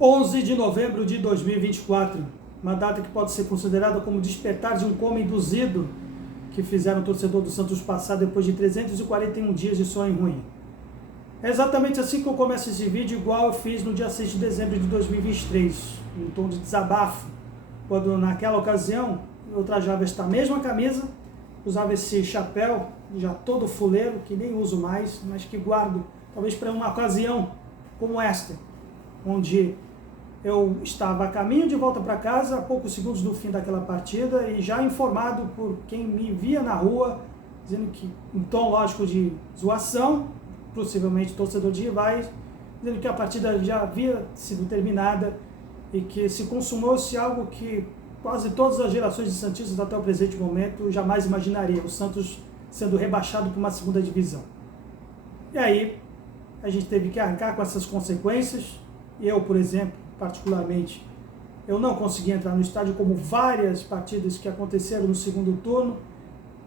11 de novembro de 2024, uma data que pode ser considerada como despertar de um coma induzido que fizeram o torcedor do Santos passar depois de 341 dias de sonho ruim. É exatamente assim que eu começo esse vídeo, igual eu fiz no dia 6 de dezembro de 2023, em tom de desabafo, quando naquela ocasião eu trajava esta mesma camisa, usava esse chapéu já todo fuleiro, que nem uso mais, mas que guardo talvez para uma ocasião como esta, onde eu estava a caminho de volta para casa, a poucos segundos do fim daquela partida, e já informado por quem me via na rua, dizendo que, em tom lógico de zoação, possivelmente torcedor de rivais, dizendo que a partida já havia sido terminada e que se consumou-se algo que quase todas as gerações de santistas até o presente momento jamais imaginariam: o Santos sendo rebaixado para uma segunda divisão. E aí a gente teve que arcar com essas consequências. Eu, por exemplo, particularmente, eu não consegui entrar no estádio, como várias partidas que aconteceram no segundo turno,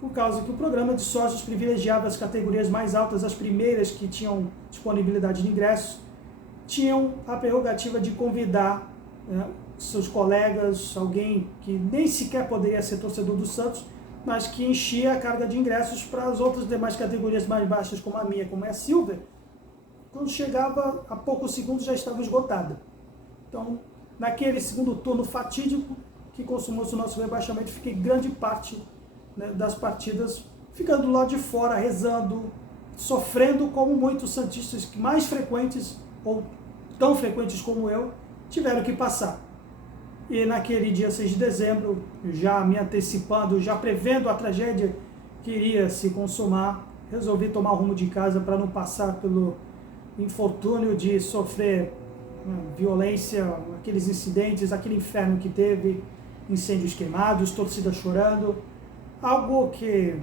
por causa que o programa de sócios privilegiava as categorias mais altas, as primeiras que tinham disponibilidade de ingressos, tinham a prerrogativa de convidar seus colegas, alguém que nem sequer poderia ser torcedor do Santos, mas que enchia a carga de ingressos para as outras demais categorias mais baixas, como a minha, como é a Silver. Quando chegava, a poucos segundos já estava esgotada. Então, naquele segundo turno fatídico que consumou-se o nosso rebaixamento, fiquei grande parte das partidas ficando lá de fora, rezando, sofrendo, como muitos santistas mais frequentes, ou tão frequentes como eu, tiveram que passar. E naquele dia 6 de dezembro, já me antecipando, já prevendo a tragédia que iria se consumar, resolvi tomar o rumo de casa para não passar pelo infortúnio de sofrer violência, aqueles incidentes, aquele inferno que teve, incêndios queimados, torcida chorando, algo que,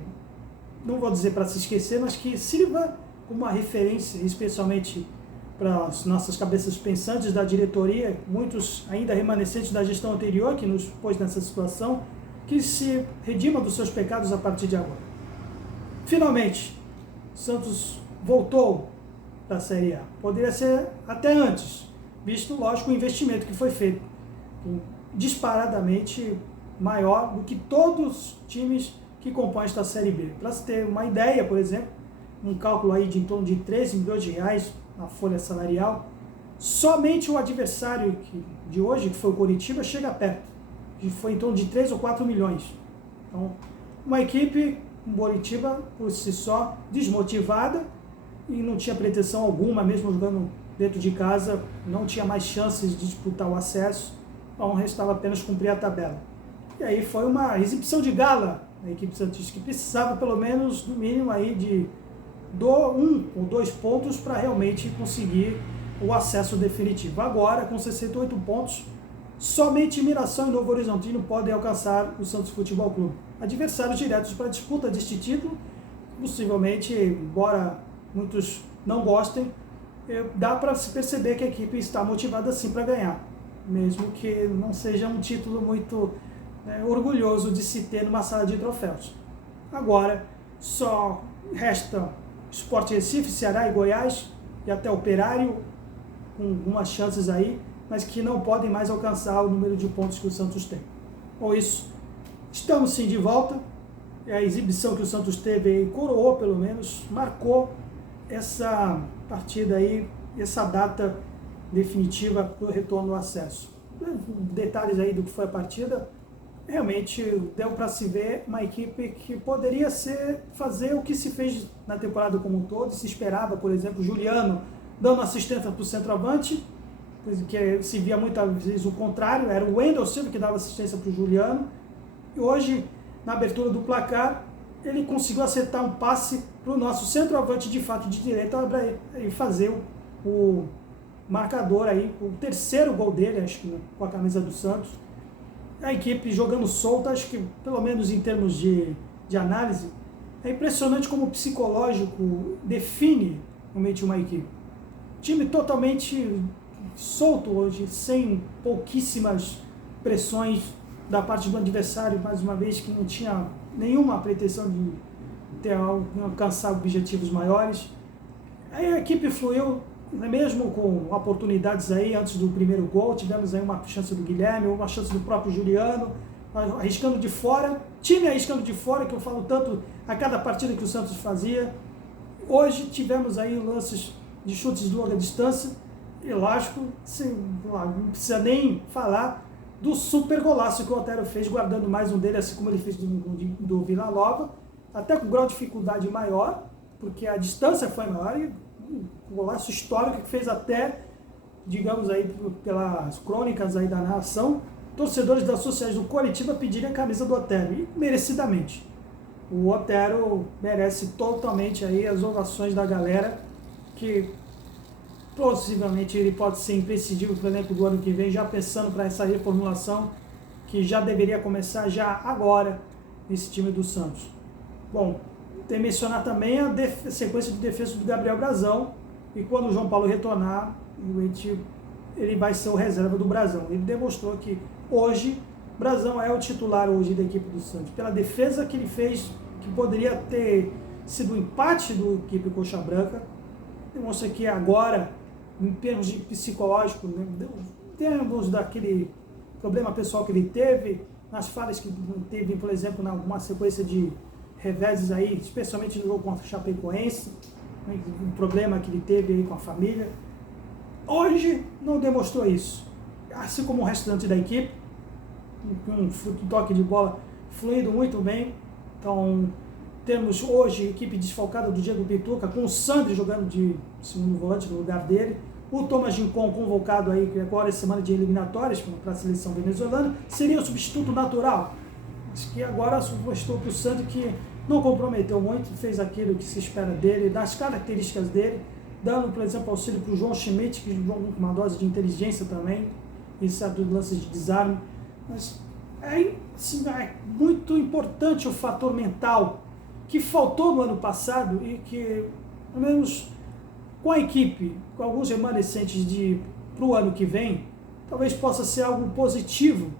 não vou dizer para se esquecer, mas que sirva como uma referência, especialmente para as nossas cabeças pensantes da diretoria, muitos ainda remanescentes da gestão anterior, que nos pôs nessa situação, que se redima dos seus pecados a partir de agora. Finalmente, Santos voltou da Série A. Poderia ser até antes, visto, lógico, o investimento que foi feito, disparadamente maior do que todos os times que compõem esta Série B. Para se ter uma ideia, por exemplo, um cálculo aí de em torno de 13 milhões de reais na folha salarial, somente o adversário de hoje, que foi o Coritiba, chega perto. Foi em torno de 3 ou 4 milhões. Então, uma equipe, um Coritiba, por si só, desmotivada, e não tinha pretensão alguma, mesmo jogando dentro de casa, não tinha mais chances de disputar o acesso, então restava apenas cumprir a tabela. E aí foi uma exibição de gala da equipe santista, que precisava pelo menos, no mínimo, aí de 1 ou 2 pontos para realmente conseguir o acesso definitivo. Agora, com 68 pontos, somente Mirassol e Novo Horizontino podem alcançar o Santos Futebol Clube. Adversários diretos para a disputa deste título, possivelmente, embora muitos não gostem, dá para se perceber que a equipe está motivada sim para ganhar, mesmo que não seja um título muito orgulhoso de se ter numa sala de troféus. Agora, só resta Sport Recife, Ceará e Goiás, e até Operário, com algumas chances aí, mas que não podem mais alcançar o número de pontos que o Santos tem. Com isso, estamos sim de volta. A exibição que o Santos teve aí coroou, pelo menos, marcou essa partida aí, essa data definitiva para o retorno ao acesso. Detalhes aí do que foi a partida, realmente deu para se ver uma equipe que poderia fazer o que se fez na temporada como um todo. Se esperava, por exemplo, Juliano dando assistência para o centroavante, que se via muitas vezes o contrário, era o Wendel Silva que dava assistência para o Juliano, e hoje, na abertura do placar, ele conseguiu acertar um passe para o nosso centroavante de fato de direita e fazer o marcador aí, o terceiro gol dele, acho que com a camisa do Santos. A equipe jogando solta, acho que pelo menos em termos de análise, é impressionante como o psicológico define realmente uma equipe. Time totalmente solto hoje, sem pouquíssimas pressões da parte do adversário, mais uma vez, que não tinha nenhuma pretensão de alcançar objetivos maiores. Aí a equipe fluiu mesmo com oportunidades aí antes do primeiro gol, tivemos aí uma chance do Guilherme, uma chance do próprio Juliano, arriscando de fora, time arriscando de fora, que eu falo tanto a cada partida que o Santos fazia. Hoje tivemos aí lances de chutes de longa distância, e lógico, não precisa nem falar do super golaço que o Otero fez, guardando mais um dele, assim como ele fez do Vila Nova, até com grau de dificuldade maior, porque a distância foi maior, e um golaço histórico que fez até, digamos aí, pelas crônicas aí da narração, torcedores das sociais do Coritiba pedirem a camisa do Otero, e merecidamente. O Otero merece totalmente aí as ovações da galera, que possivelmente ele pode ser imprescindível para o elenco do ano que vem, já pensando para essa reformulação que já deveria começar já agora nesse time do Santos. Bom, tem que mencionar também a sequência de defesa do Gabriel Brazão, e quando o João Paulo retornar, ele vai ser o reserva do Brazão. Ele demonstrou que hoje Brazão é o titular hoje da equipe do Santos, pela defesa que ele fez, que poderia ter sido o empate do equipe Coxa Branca. Demonstra que agora, em termos de psicológico, né, em termos daquele problema pessoal que ele teve, nas falhas que teve, por exemplo, numa sequência de reveses aí, especialmente no jogo contra o Chapecoense, né, um problema que ele teve aí com a família. Hoje não demonstrou isso, assim como o restante da equipe, um toque de bola fluindo muito bem. Então, temos hoje a equipe desfalcada do Diego Pituca, com o Sandri jogando de segundo volante no lugar dele, o Thomas Gincon convocado aí, que agora é semana de eliminatórias para a seleção venezuelana, seria o substituto natural. Acho que agora mostrou para o Sandri que não comprometeu muito, fez aquilo que se espera dele, das características dele, dando, por exemplo, auxílio para o João Schmidt, que jogou com uma dose de inteligência também, em certos lances de desarme. Mas assim, é muito importante o fator mental, que faltou no ano passado e que, pelo menos com a equipe, com alguns remanescentes para o ano que vem, talvez possa ser algo positivo,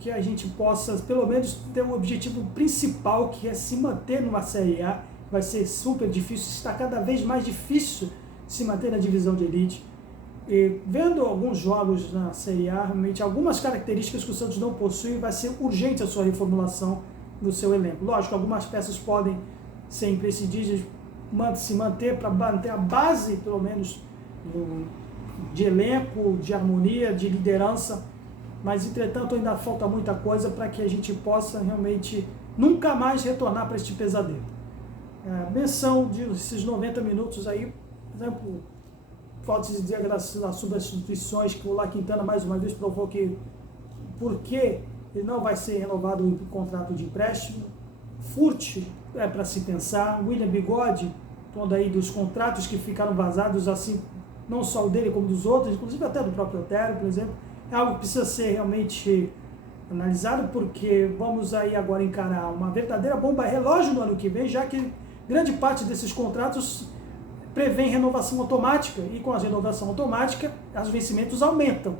que a gente possa, pelo menos, ter um objetivo principal, que é se manter numa Série A. Vai ser super difícil, está cada vez mais difícil se manter na divisão de elite. E vendo alguns jogos na Série A, realmente algumas características que o Santos não possui, vai ser urgente a sua reformulação do seu elenco. Lógico, algumas peças podem ser imprescindíveis, se manter para manter a base, pelo menos, de elenco, de harmonia, de liderança, mas, entretanto, ainda falta muita coisa para que a gente possa realmente nunca mais retornar para este pesadelo. Menção desses 90 minutos aí, por exemplo, falta se dizer das substituições, que o La Quintana mais uma vez provou que porque ele não vai ser renovado o contrato de empréstimo. Furt é para se pensar, William Bigode, todo aí dos contratos que ficaram vazados, assim, não só o dele como dos outros, inclusive até do próprio Otero, por exemplo, é algo que precisa ser realmente analisado, porque vamos aí agora encarar uma verdadeira bomba relógio no ano que vem, já que grande parte desses contratos prevê renovação automática, e com a renovação automática, os vencimentos aumentam.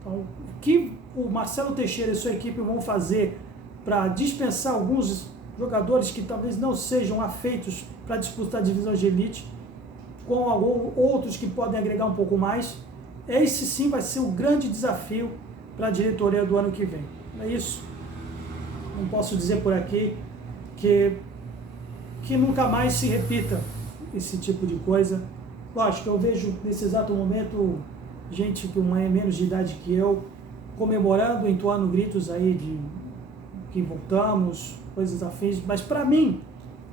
Então, o que o Marcelo Teixeira e sua equipe vão fazer para dispensar alguns jogadores que talvez não sejam afeitos para disputar divisões de elite, com outros que podem agregar um pouco mais, esse sim vai ser o grande desafio para a diretoria do ano que vem. É isso. Não posso dizer por aqui que nunca mais se repita esse tipo de coisa. Lógico, eu vejo nesse exato momento gente com menos de idade que eu comemorando, entoando gritos aí de que voltamos, coisas afins, mas para mim,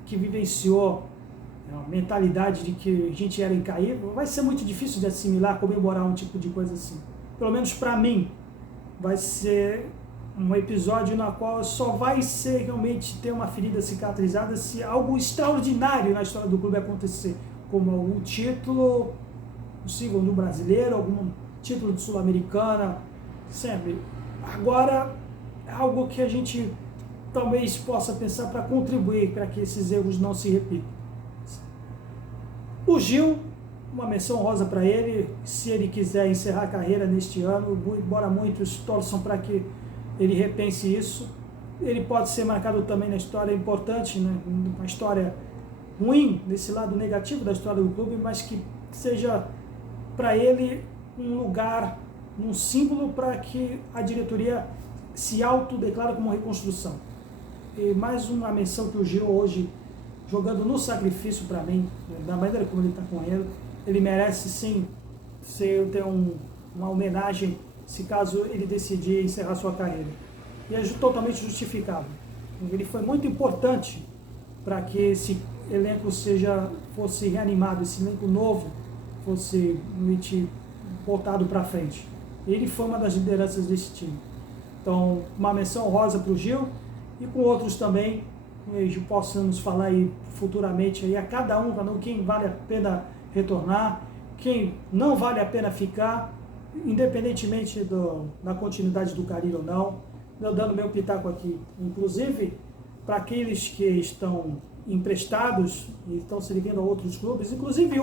que vivenciou a mentalidade de que a gente era incaível, vai ser muito difícil de assimilar, comemorar um tipo de coisa assim. Pelo menos para mim, vai ser um episódio na qual só vai ser realmente ter uma ferida cicatrizada se algo extraordinário na história do clube acontecer, como algum título possível no brasileiro, algum título de Sul-Americana, sempre. Agora, é algo que a gente talvez possa pensar para contribuir para que esses erros não se repitam. O Gil, uma menção honrosa para ele, se ele quiser encerrar a carreira neste ano, embora muitos torçam para que ele repense isso, ele pode ser marcado também na história importante, né? Uma história ruim, desse lado negativo da história do clube, mas que seja para ele um lugar, um símbolo para que a diretoria se autodeclara como reconstrução. E mais uma menção que o Gil hoje, jogando no sacrifício para mim, da maneira como ele está com ele merece sim ter uma homenagem se caso ele decidir encerrar sua carreira. E é totalmente justificável. Ele foi muito importante para que esse elenco fosse reanimado, esse elenco novo fosse voltado para frente. Ele foi uma das lideranças desse time. Então, uma menção honrosa para o Gil e com outros também, possamos falar aí futuramente aí a cada um, quem vale a pena retornar, quem não vale a pena ficar, independentemente da continuidade do Carille ou não. Eu dando meu pitaco aqui, inclusive para aqueles que estão emprestados e estão se ligando a outros clubes, inclusive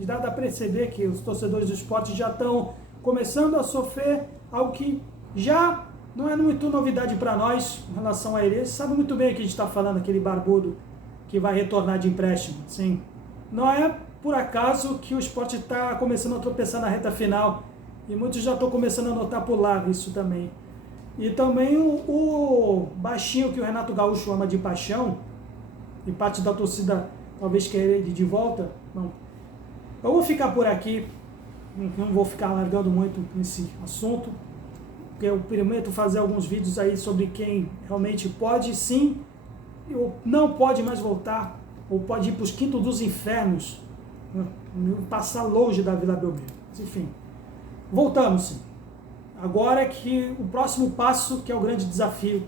dá para perceber que os torcedores do esporte já estão começando a sofrer algo que já não é muito novidade para nós em relação a ele. Eles sabem muito bem o que a gente está falando, aquele barbudo que vai retornar de empréstimo. Sim. Não é por acaso que o esporte está começando a tropeçar na reta final e muitos já estão começando a notar por lá isso também. E também o baixinho que o Renato Gaúcho ama de paixão, e parte da torcida talvez queira ele de volta. Não. Eu vou ficar por aqui, não vou ficar alargando muito nesse assunto, porque eu prometo fazer alguns vídeos aí sobre quem realmente pode sim, ou não pode mais voltar, ou pode ir para os quintos dos infernos, né? Passar longe da Vila Belmiro. Mas, enfim, voltamos sim. Agora é que o próximo passo, que é o grande desafio.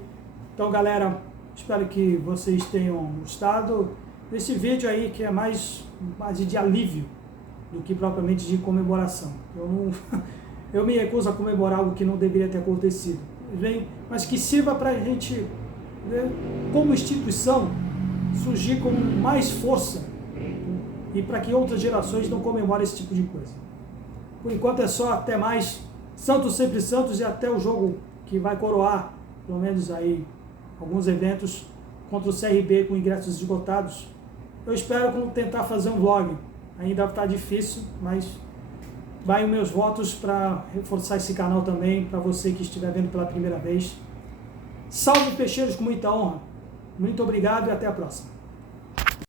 Então, galera, espero que vocês tenham gostado desse vídeo aí, que é mais de alívio do que propriamente de comemoração. Eu me recuso a comemorar algo que não deveria ter acontecido, mas que sirva para a gente, né, como instituição, surgir com mais força e para que outras gerações não comemorem esse tipo de coisa. Por enquanto é só, até mais. Santos sempre Santos, e até o jogo que vai coroar, pelo menos aí, alguns eventos contra o CRB com ingressos esgotados. Eu espero tentar fazer um vlog. Ainda está difícil, mas vai os meus votos para reforçar esse canal também, para você que estiver vendo pela primeira vez. Salve Peixeiros com muita honra. Muito obrigado e até a próxima.